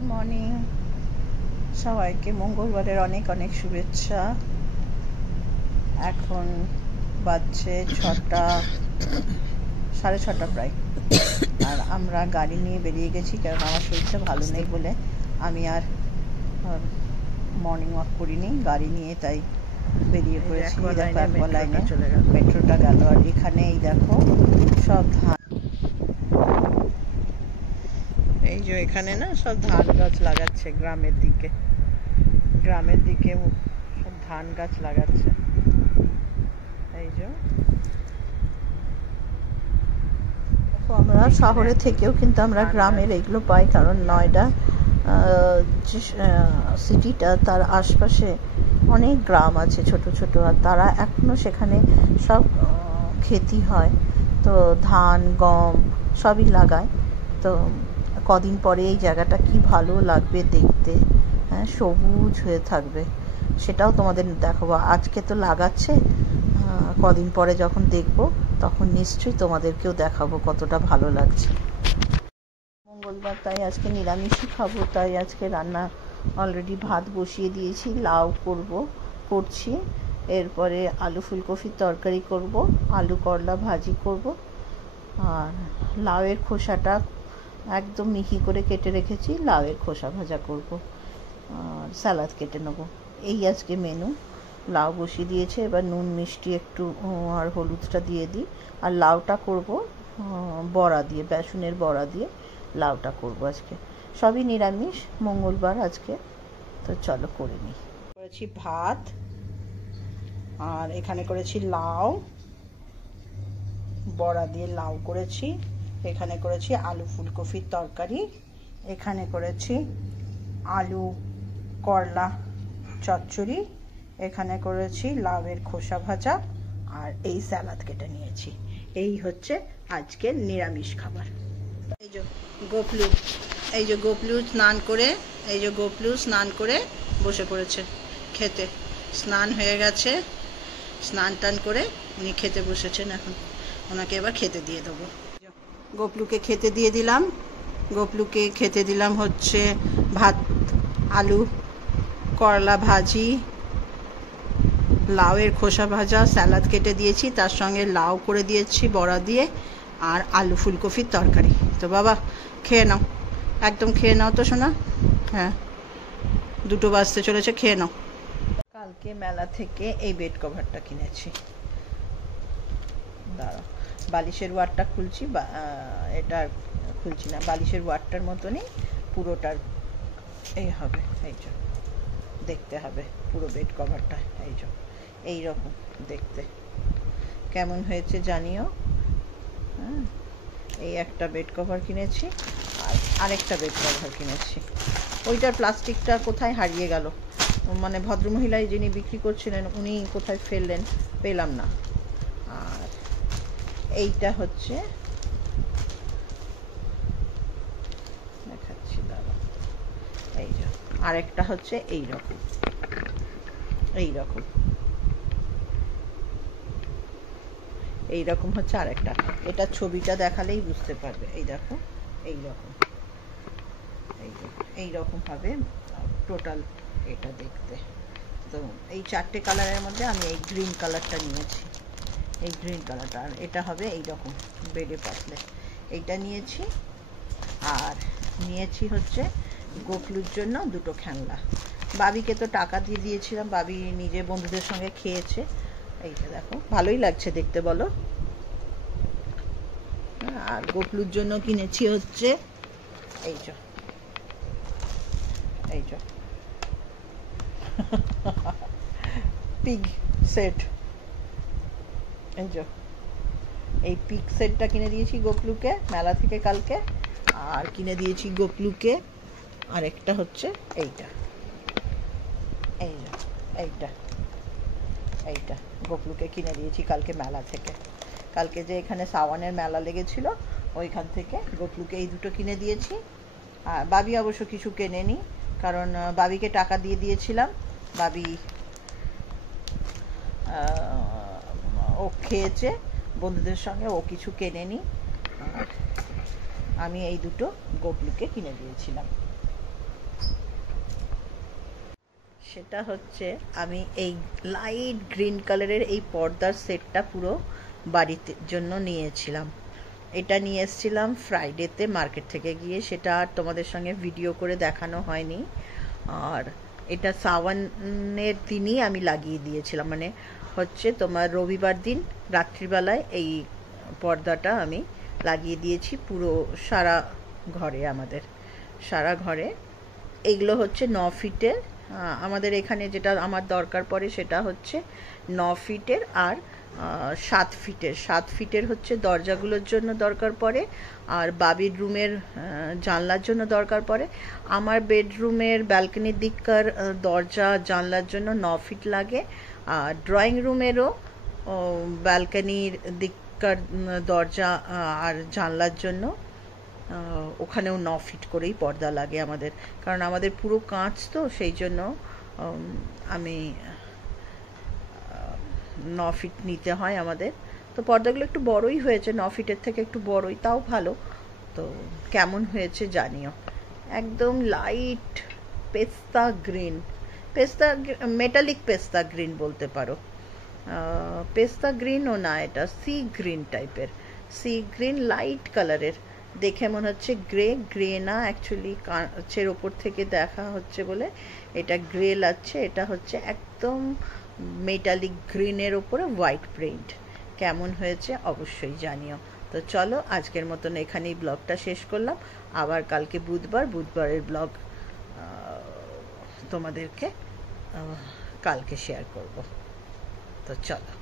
Good morning সবাইকে, মঙ্গলবারের অনেক অনেক শুভেচ্ছা। এখন বাজছে 6টা, 6:30 প্রায়। আর আমরা গাড়ি নিয়ে বেরিয়ে গেছি, কারণ আমার শরীরটা ভালো নেই বলে আমি আর মর্নিং ওয়াক করিনি, গাড়ি নিয়ে তাই বেরিয়ে পড়েছি। দেখো একবার লাইনে মেট্রোটা গেল, আর এখানে এই দেখো সব ধান, এই যে এখানে না সব ধান গাছ লাগাচ্ছে। গ্রামের দিকে সব ধান গাছ লাগাচ্ছে। এই যে দেখো, আমরা শহরে থেকেও কিন্তু আমরা গ্রামের এইগুলো পাই, কারণ নয়ডা যে সিটিটা, তার আশপাশে অনেক গ্রাম আছে ছোট ছোট, আর তারা এখনো সেখানে সব খেতি হয়, তো ধান গম সবই লাগায়। তো কদিন পরে এই জায়গাটা কি ভালো লাগবে দেখতে, হ্যাঁ, সবুজ হয়ে থাকবে। সেটাও তোমাদের দেখাবো। আজকে তো লাগাচ্ছে, কদিন পরে যখন দেখবো তখন নিশ্চয়ই তোমাদেরকেও দেখাবো কতটা ভালো লাগছে। মঙ্গলবার, তাই আজকে নিরামিষই খাবো। তাই আজকে রান্না অলরেডি ভাত বসিয়ে দিয়েছি, লাউ করছি, এরপরে আলু ফুলকপির তরকারি করব, আলু করলা ভাজি করব, আর লাউয়ের খোসাটা একদম মিহি করে কেটে রেখেছি, লাউয়ের খোসা ভাজা করব, আর স্যালাড কেটে নেব। এই আজকে মেনু। লাউ বসিয়ে দিয়েছে, এবার নুন মিষ্টি একটু আর হলুদটা দিয়ে দিই। আর লাউটা করব বড়া দিয়ে, বেসনের বড়া দিয়ে লাউটা করব আজকে। সবই নিরামিষ, মঙ্গলবার আজকে। তো চলো করে নিই। করেছি ভাত, আর এখানে করেছি লাউ, বড়া দিয়ে লাউ করেছি। এখানে করেছি আলু ফুলকপির তরকারি, এখানে করেছি আলু করলা চচ্চড়ি, এখানে করেছি লাউয়ের খোসা ভাজা, আর এই স্যালাড কেটে নিয়েছি। এই হচ্ছে আজকের নিরামিষ খাবার। এই যে গোপলু স্নান করে বসে পড়েছে খেতে। স্নান হয়ে গেছে, স্নান টান করে উনি খেতে বসেছেন। এখন ওনাকে এবার খেতে দিয়ে দেবো। গোপলুকে খেতে দিলাম হচ্ছে ভাত, আলু করলা ভাজি, লাউয়ের খোসা ভাজা, স্যালাড কেটে দিয়েছি, তার সঙ্গে লাউ করে দিয়েছি বড়া দিয়ে, আর আলু ফুলকপির তরকারি। তো বাবা খেয়ে নাও, একদম খেয়ে নাও তো সোনা। হ্যাঁ, 2টো বাজতে চলেছে, খেয়ে নাও। কালকে মেলা থেকে এই বেড কভারটা কিনেছি। দাঁড়াও, বালিশের ওয়ারটা খুলছি, এটা খুলছি না, বালিশের ওয়ারটার মতনই পুরোটার এই হবে। এই যে দেখতে হবে পুরো বেড কভারটা, এই যে এইরকম দেখতে। কেমন হয়েছে জানিও। হ্যাঁ, এই একটা বেড কভার কিনেছি, আর আরেকটা বেড কভার কিনেছি। ওইটার প্লাস্টিকটা কোথায় হারিয়ে গেল, মানে ভদ্রমহিলাই যিনি বিক্রি করছিলেন উনি কোথায় ফেললেন, পেলাম না। আর এইটা হচ্ছে, দেখাচ্ছি দাঁড়া, এই যে আরেকটা হচ্ছে এইরকম হচ্ছে আরেকটা। এটা ছবিটা দেখালেই বুঝতে পারবে। এই দেখো এইরকম হবে টোটাল এটা দেখতে। তো এই 4টে কালারের মধ্যে আমি এই গ্রিন কালারটা নিয়েছি, এই গ্রিন কালারটা। আর এটা হবে এইরকম বেডে পাতলে, এইটা নিয়েছি। আর নিয়েছি হচ্ছে গোপলুর জন্য 2টো খেলনা। বাবিকে তো টাকা দিয়ে দিয়েছিলাম, বাবি নিজে বন্ধুদের সঙ্গে খেয়েছে। এইটা দেখো, ভালোই লাগছে দেখতে, বলো। আর গোপলুর জন্য কিনেছি হচ্ছে এই যে পিগ সেট। এই পিগ সেটটা কিনে দিয়েছি গোপলুকে মেলা থেকে কালকে। আর কিনে দিয়েছি গোপলুকে আরেকটা হচ্ছে এইটা গোপলুকে কিনে দিয়েছি কালকে মেলা থেকে। কালকে যে এখানে সাওয়ানের মেলা লেগেছিল, ওইখান থেকে গোপলুকে এই 2টো কিনে দিয়েছি। আর বাবি অবশ্য কিছু কেনেনি, কারণ বাবিকে টাকা দিয়ে দিয়েছিলাম, বাবি ও খেয়েছে বন্ধুদের সঙ্গে, ও কিছু কেনেনি। আমি এই 2টো গোপলুকে কিনে দিয়েছিলাম। সেটা হচ্ছে আমি এই লাইট গ্রিন কালারের এই পর্দার সেটটা পুরো বাড়িতে জন্য নিয়েছিলাম। এটা নিয়ে এসেছিলাম ফ্রাইডেতে মার্কেট থেকে গিয়ে, সেটা আর তোমাদের সঙ্গে ভিডিও করে দেখানো হয়নি। আর এটা সাওয়ানের দিনই আমি লাগিয়ে দিয়েছিলাম, মানে হচ্ছে তোমার রবিবার দিন রাত্রিবেলায় এই পর্দাটা আমি লাগিয়ে দিয়েছি পুরো সারা ঘরে, আমাদের সারা ঘরে। এইগুলো হচ্ছে 9 ফিটের। আমাদের এখানে যেটা আমার দরকার পড়ে সেটা হচ্ছে 9 ফিটের আর 7 ফিটের। 7 ফিটের হচ্ছে দরজাগুলোর জন্য দরকার পড়ে, আর বাবির রুমের জানলার জন্য দরকার পড়ে। আমার বেডরুমের ব্যালকনির দিককার দরজা জানলার জন্য 9 ফিট লাগে, আর ড্রয়িং রুমেরও ব্যালকনির দিককার দরজা আর জানলার জন্য ওখানেও 9 ফিট করেই পর্দা লাগে আমাদের, কারণ আমাদের পুরো কাঁচ তো, সেই জন্য আমি 9 ফিট নিতে হয় আমাদের। তো পর্দাগুলো একটু বড়ই হয়েছে, 9 ফিটের থেকে একটু বড়ই, তাও ভালো। তো কেমন হয়েছে জানিও। একদম লাইট পেস্তা গ্রিন, পেস্তা মেটালিক পেস্তা গ্রিন বলতে পারো। পেস্তা গ্রিনও না, এটা সি গ্রিন টাইপের, সি গ্রিন লাইট কালারের। দেখে মনে হচ্ছে গ্রে, গ্রে না, অ্যাকচুয়ালি কাঁচের ওপর থেকে দেখা হচ্ছে বলে এটা গ্রে লাগছে। এটা হচ্ছে একদম মেটালিক গ্রিনের ওপরে হোয়াইট প্রিন্ট। কেমন হয়েছে অবশ্যই জানিও। তো চলো আজকের মতন এখানেই ব্লগটা শেষ করলাম। আবার কালকে বুধবারের ব্লগ তোমাদেরকে কালকে শেয়ার করব। তো চলো।